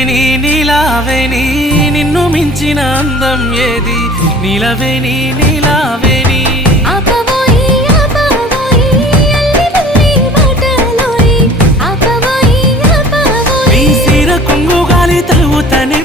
నిలవేని నీలావేని నిన్ను మించిన అందం ఏది నిలవేని నీలావేని నీ సిర కొంగు గాలి తలువుతనే